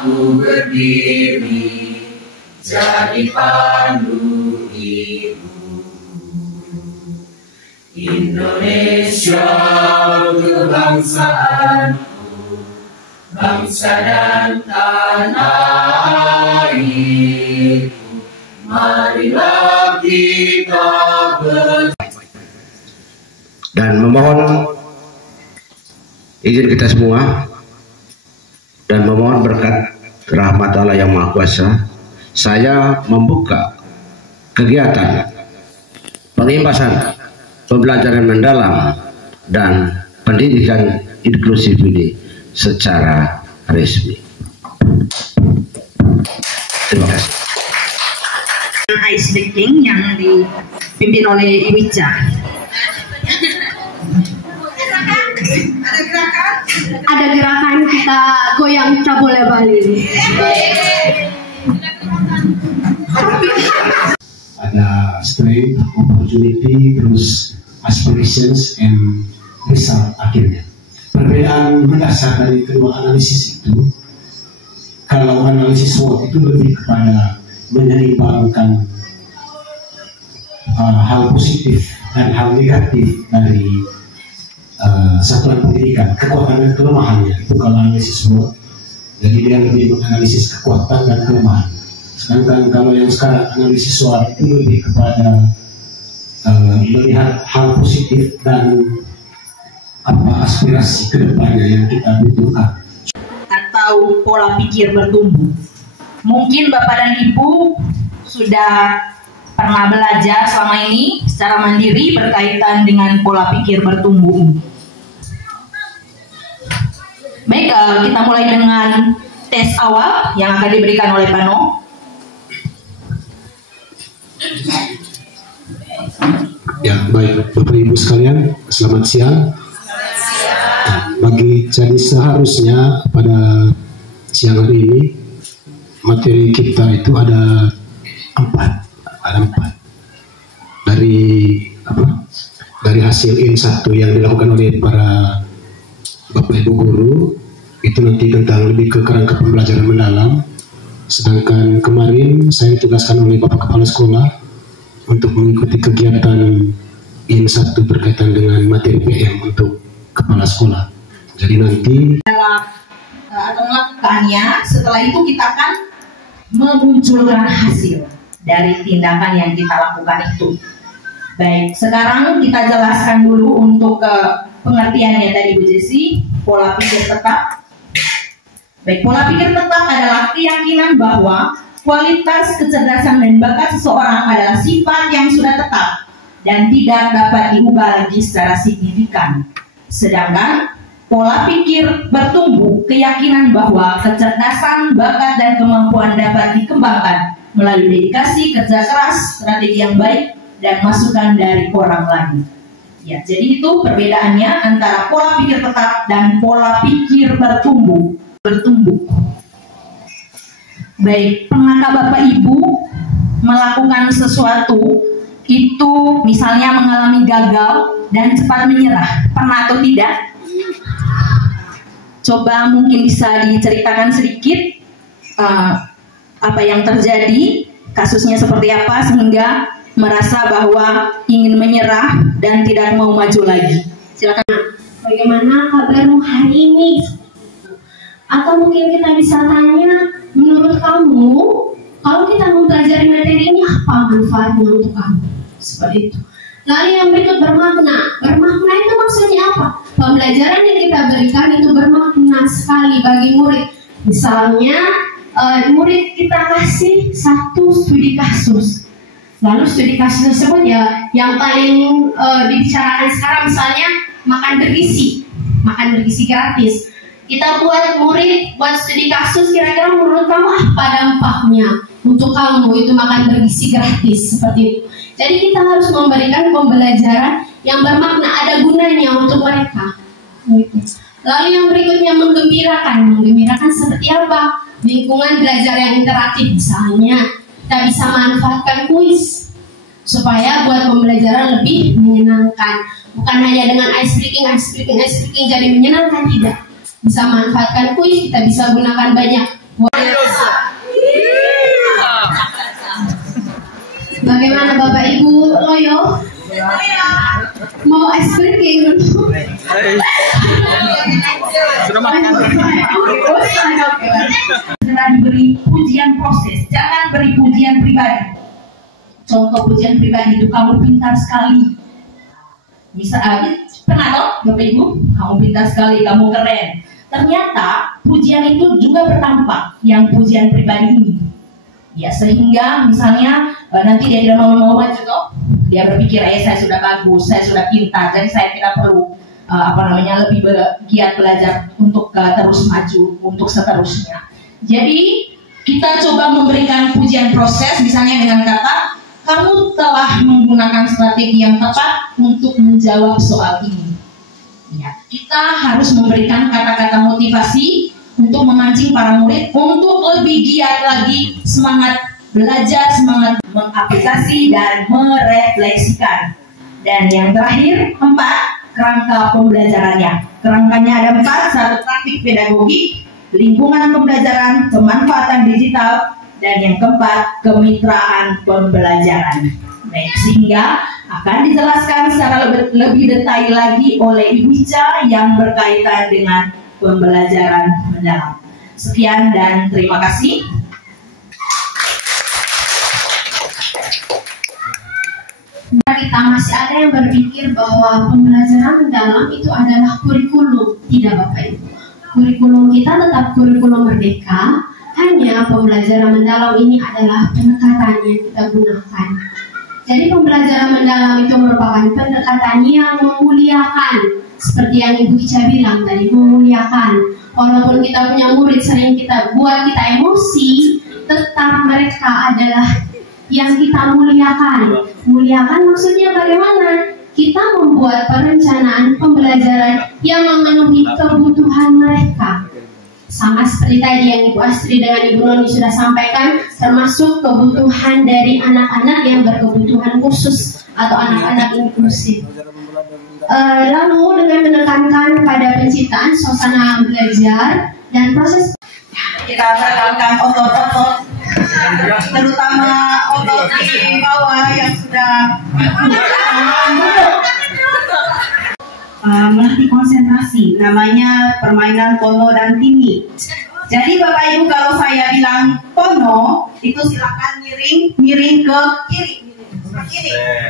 Aku berdiri jadi pandu ibu. Indonesia kebangsaanku, bangsa dan tanah airku. Marilah kita dan memohon izin kita semua dan memohon berkat rahmat Allah yang Maha Kuasa, saya membuka kegiatan pengimpasan pembelajaran mendalam dan pendidikan inklusif ini secara resmi. Terima kasih. Ice breaking yang dipimpin oleh Ibu Ica. Ada gerakan kita goyang cabole Bali. Ada strength, opportunity, terus aspirations and result akhirnya. Perbedaan mendasar dari kedua analisis itu, kalau analisis SWOT itu lebih kepada menyeimbangkan hal positif dan hal negatif dari satuan pendidikan, kekuatan dan kelemahannya. Itu kalau analisis SWOT. Jadi dia lebih menganalisis kekuatan dan kelemahan. Sedangkan kalau yang sekarang analisis SWOT itu lebih kepada melihat hal positif dan apa aspirasi kedepannya yang kita butuhkan. Atau pola pikir bertumbuh. Mungkin Bapak dan Ibu sudah pernah belajar selama ini secara mandiri berkaitan dengan pola pikir bertumbuh. Baik, kita mulai dengan tes awal yang akan diberikan oleh Pano. Ya, baik Bapak Ibu sekalian, selamat siang. Jadi seharusnya pada siang hari ini materi kita itu ada empat dari hasil in1 yang dilakukan oleh para Bapak Ibu guru, itu nanti tentang lebih ke kerangka pembelajaran mendalam. Sedangkan kemarin saya ditugaskan oleh Bapak Kepala Sekolah untuk mengikuti kegiatan in1 berkaitan dengan materi PM untuk Kepala Sekolah. Jadi nanti atau melakukannya, setelah itu kita akan memunculkan hasil dari tindakan yang kita lakukan itu. Baik, sekarang kita jelaskan dulu untuk pengertiannya tadi Bu Jesi, pola pikir tetap. Baik, pola pikir tetap adalah keyakinan bahwa kualitas, kecerdasan, dan bakat seseorang adalah sifat yang sudah tetap dan tidak dapat diubah lagi secara signifikan. Sedangkan pola pikir bertumbuh, keyakinan bahwa kecerdasan, bakat, dan kemampuan dapat dikembangkan melalui dedikasi, kerja keras, strategi yang baik, dan masukan dari orang lain. Ya, jadi itu perbedaannya antara pola pikir tetap dan pola pikir bertumbuh. Baik, pernahkah Bapak Ibu melakukan sesuatu itu misalnya mengalami gagal dan cepat menyerah? Pernah atau tidak? Coba mungkin bisa diceritakan sedikit apa yang terjadi, kasusnya seperti apa sehingga merasa bahwa ingin menyerah dan tidak mau maju lagi. Silakan. Bagaimana kabarmu hari ini? Atau mungkin kita bisa tanya, menurut kamu, kalau kita mempelajari materi ini apa manfaatnya untuk kamu? Seperti itu. Lalu yang berikut bermakna. Bermakna itu maksudnya apa? Pembelajaran yang kita berikan itu bermakna sekali bagi murid. Misalnya, murid kita kasih satu studi kasus. Lalu studi kasus tersebut ya yang paling dibicarakan sekarang misalnya makan bergizi gratis. Kita buat murid buat studi kasus, kira-kira menurut kamu apa dampaknya untuk kamu itu makan bergizi gratis seperti itu. Jadi kita harus memberikan pembelajaran yang bermakna, ada gunanya untuk mereka. Lalu yang berikutnya menggembirakan seperti apa? Lingkungan belajar yang interaktif misalnya. Kita bisa manfaatkan kuis supaya buat pembelajaran lebih menyenangkan. Bukan hanya dengan ice breaking jadi menyenangkan, tidak. Bisa manfaatkan kuis, kita bisa gunakan banyak Bagaimana Bapak Ibu Loyo? Mau ice breaking? Segera diberi pujian proses, jangan beri pujian pribadi. Contoh pujian pribadi itu, kamu pintar sekali. Pernah toh Bapak Ibu, kamu pintar sekali, kamu keren. Ternyata pujian itu juga berdampak, yang pujian pribadi ini. Ya, sehingga misalnya nanti dia tidak mau maju toh, dia berpikir saya sudah bagus, saya sudah pintar, jadi saya tidak perlu lebih giat belajar untuk terus maju untuk seterusnya. Jadi kita coba memberikan pujian proses, misalnya dengan kata, kamu telah menggunakan strategi yang tepat untuk menjawab soal ini. Ya, kita harus memberikan kata-kata motivasi untuk memancing para murid untuk lebih giat lagi, semangat belajar, semangat mengaplikasi dan merefleksikan. Dan yang terakhir, 4, kerangka pembelajarannya. Kerangkanya ada 4, 1 praktik pedagogik, lingkungan pembelajaran, pemanfaatan digital, dan yang keempat, kemitraan pembelajaran. Baik, sehingga akan dijelaskan secara lebih detail lagi oleh Ibu Ica yang berkaitan dengan pembelajaran mendalam. Sekian dan terima kasih. Kita masih ada yang berpikir bahwa pembelajaran mendalam itu adalah kurikulum. Tidak Bapak Ibu. Kurikulum kita tetap kurikulum merdeka, hanya pembelajaran mendalam ini adalah pendekatan yang kita gunakan. Jadi pembelajaran mendalam itu merupakan pendekatan yang memuliakan, seperti yang Ibu Ica bilang tadi, memuliakan. Walaupun kita punya murid sering kita buat kita emosi, tetap mereka adalah yang kita muliakan. Muliakan maksudnya bagaimana? Kita membuat perencanaan pembelajaran yang memenuhi kebutuhan mereka. Sama seperti tadi yang Ibu Astri dengan Ibu Noni sudah sampaikan, termasuk kebutuhan dari anak-anak yang berkebutuhan khusus atau anak-anak inklusif. Lalu dengan menekankan pada penciptaan suasana belajar dan proses, kita menekankan otot-otot, terutama otot di bawah yang sudah melatih konsentrasi, namanya permainan Tono dan Tini. Jadi Bapak Ibu, kalau saya bilang Tono, itu silakan miring ke kiri.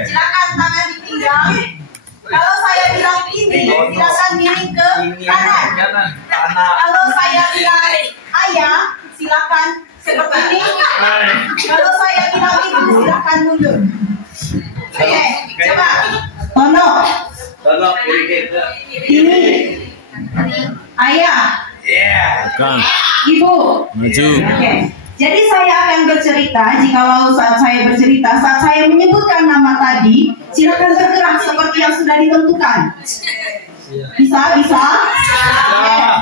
Silakan tangan di pinggang. Kalau saya bilang Tini, silakan miring ke kanan. Kalau saya bilang ayah, silakan seperti ini. Kalau saya bilang ibu, silakan mundur. Oke, coba. Tono. Ini ayah, ibu. Maju. Okay. Jadi saya akan bercerita. Jikalau saat saya bercerita, saat saya menyebutkan nama tadi, silakan bergerak seperti yang sudah ditentukan. Bisa? Okay.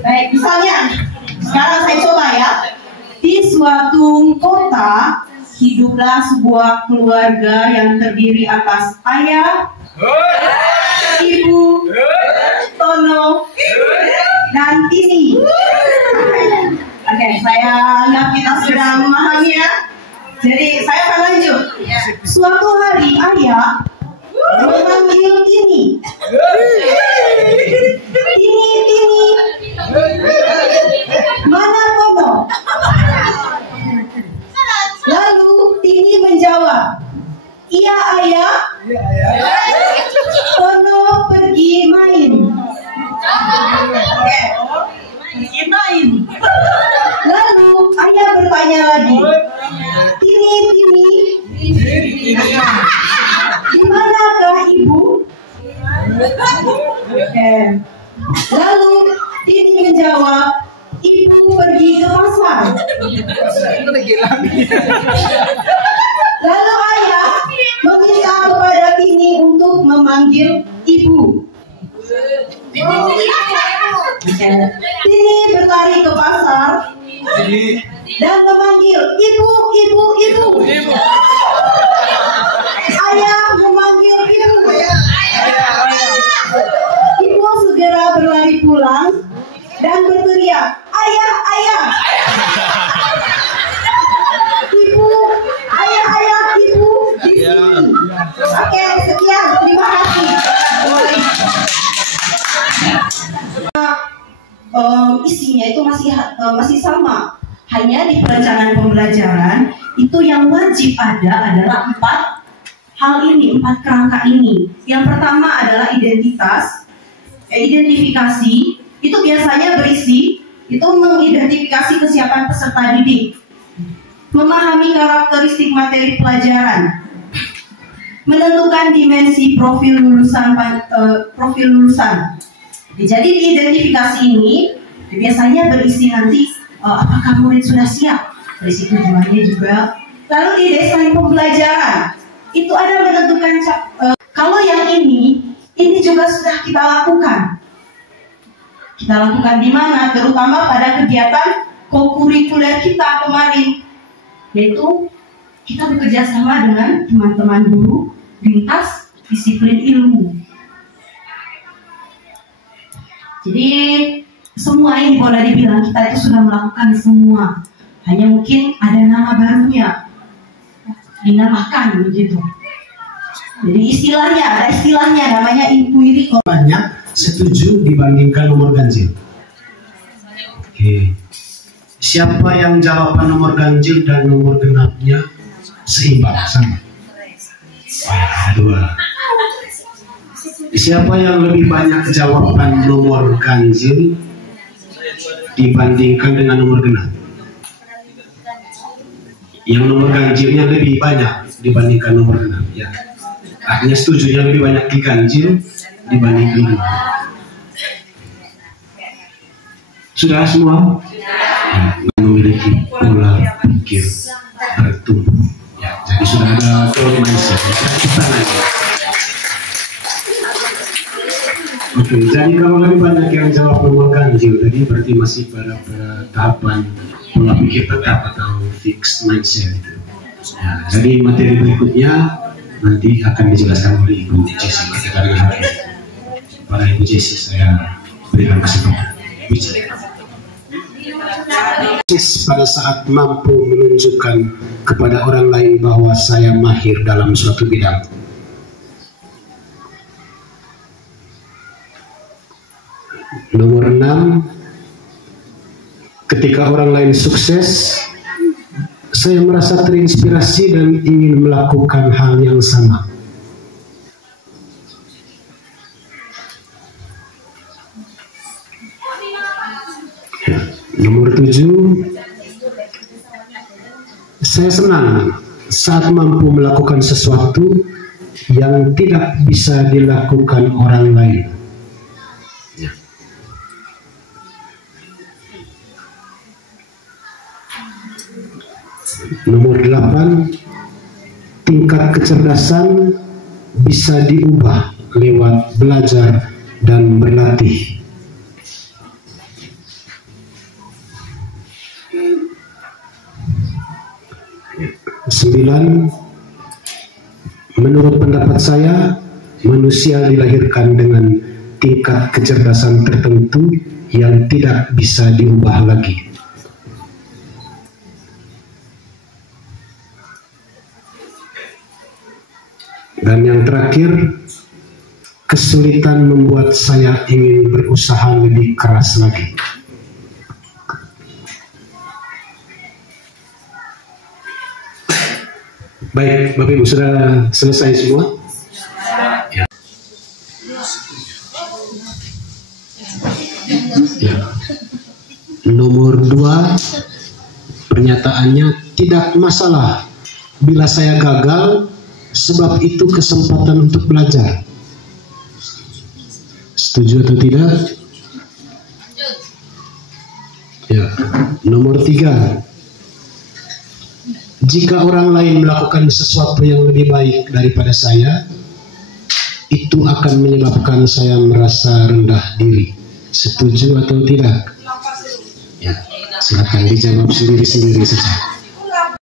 Baik, misalnya sekarang saya coba ya. Di suatu kota hiduplah sebuah keluarga yang terdiri atas ayah, ibu, Tono, dan Tini. Oke, saya anggap kita sudah memahami ya. Jadi saya akan lanjut. Suatu hari ayah memanggil Tini. Tini, mana Tono? Lalu Tini menjawab, iya ayah. Tono pergi main. Pergi main. Lalu ayah bertanya lagi, Tini, di manakah ibu? Lalu Tini menjawab, ibu pergi ke pasar. Lalu ayah meminta kepada Tini untuk memanggil ibu. Tini berlari ke pasar dan memanggil ibu. Ayah memanggil ibu. Ibu segera berlari pulang dan berteriak, ayah. masih sama. Hanya di perencanaan pembelajaran itu yang wajib ada adalah 4 hal ini, 4 kerangka ini. Yang pertama adalah identifikasi. Itu biasanya berisi itu mengidentifikasi kesiapan peserta didik, memahami karakteristik materi pelajaran, menentukan dimensi profil lulusan. Jadi di identifikasi ini biasanya berisi nanti apakah murid sudah siap, berisi tujuannya juga. Lalu di desain pembelajaran itu ada menentukan kalau yang ini juga sudah kita lakukan. Kita lakukan di mana? Terutama pada kegiatan kokurikuler kita kemarin, yaitu kita bekerja sama dengan teman-teman guru lintas disiplin ilmu. Jadi semua ini boleh dibilang kita itu sudah melakukan semua. Hanya mungkin ada nama barunya, dinamakan begitu. Jadi ada istilahnya namanya inquiry. Banyak setuju dibandingkan nomor ganjil. Oke. Siapa yang jawaban nomor ganjil dan nomor genapnya seimbang sama? Dua. Siapa yang lebih banyak jawaban nomor ganjil dibandingkan dengan nomor genap? Yang nomor ganjilnya lebih banyak dibandingkan nomor genap, ya. Artinya setuju yang lebih banyak di ganjil dibandingkan genap. Sudah semua? Ya, memiliki pola pikir bertumbuh. Ya, jadi sudah ada growth mindset. Kita lagi. Oke, jadi kalau lebih banyak yang jawab nomor ganjil tadi berarti masih pada tahapan pola pikir tetap atau fixed mindset itu. Ya, jadi materi berikutnya nanti akan dijelaskan oleh Ibu Jessi berkaitan dengan hal ini. Pada Ibu Jessi saya berikan kesempatan bicara. Pada saat mampu menunjukkan kepada orang lain bahwa saya mahir dalam suatu bidang. Nomor 6, ketika orang lain sukses, saya merasa terinspirasi dan ingin melakukan hal yang sama. Nomor 7, saya senang saat mampu melakukan sesuatu yang tidak bisa dilakukan orang lain. Nomor 8, tingkat kecerdasan bisa diubah lewat belajar dan berlatih. Sembilan, menurut pendapat saya, manusia dilahirkan dengan tingkat kecerdasan tertentu yang tidak bisa diubah lagi. Dan yang terakhir, kesulitan membuat saya ingin berusaha lebih keras lagi. Baik, Bapak Ibu sudah selesai semua? Ya. Ya. Nomor 2, pernyataannya tidak masalah bila saya gagal, sebab itu kesempatan untuk belajar. Setuju atau tidak? Ya. Nomor 3, jika orang lain melakukan sesuatu yang lebih baik daripada saya, itu akan menyebabkan saya merasa rendah diri. Setuju atau tidak? Ya, silakan dijawab sendiri-sendiri saja.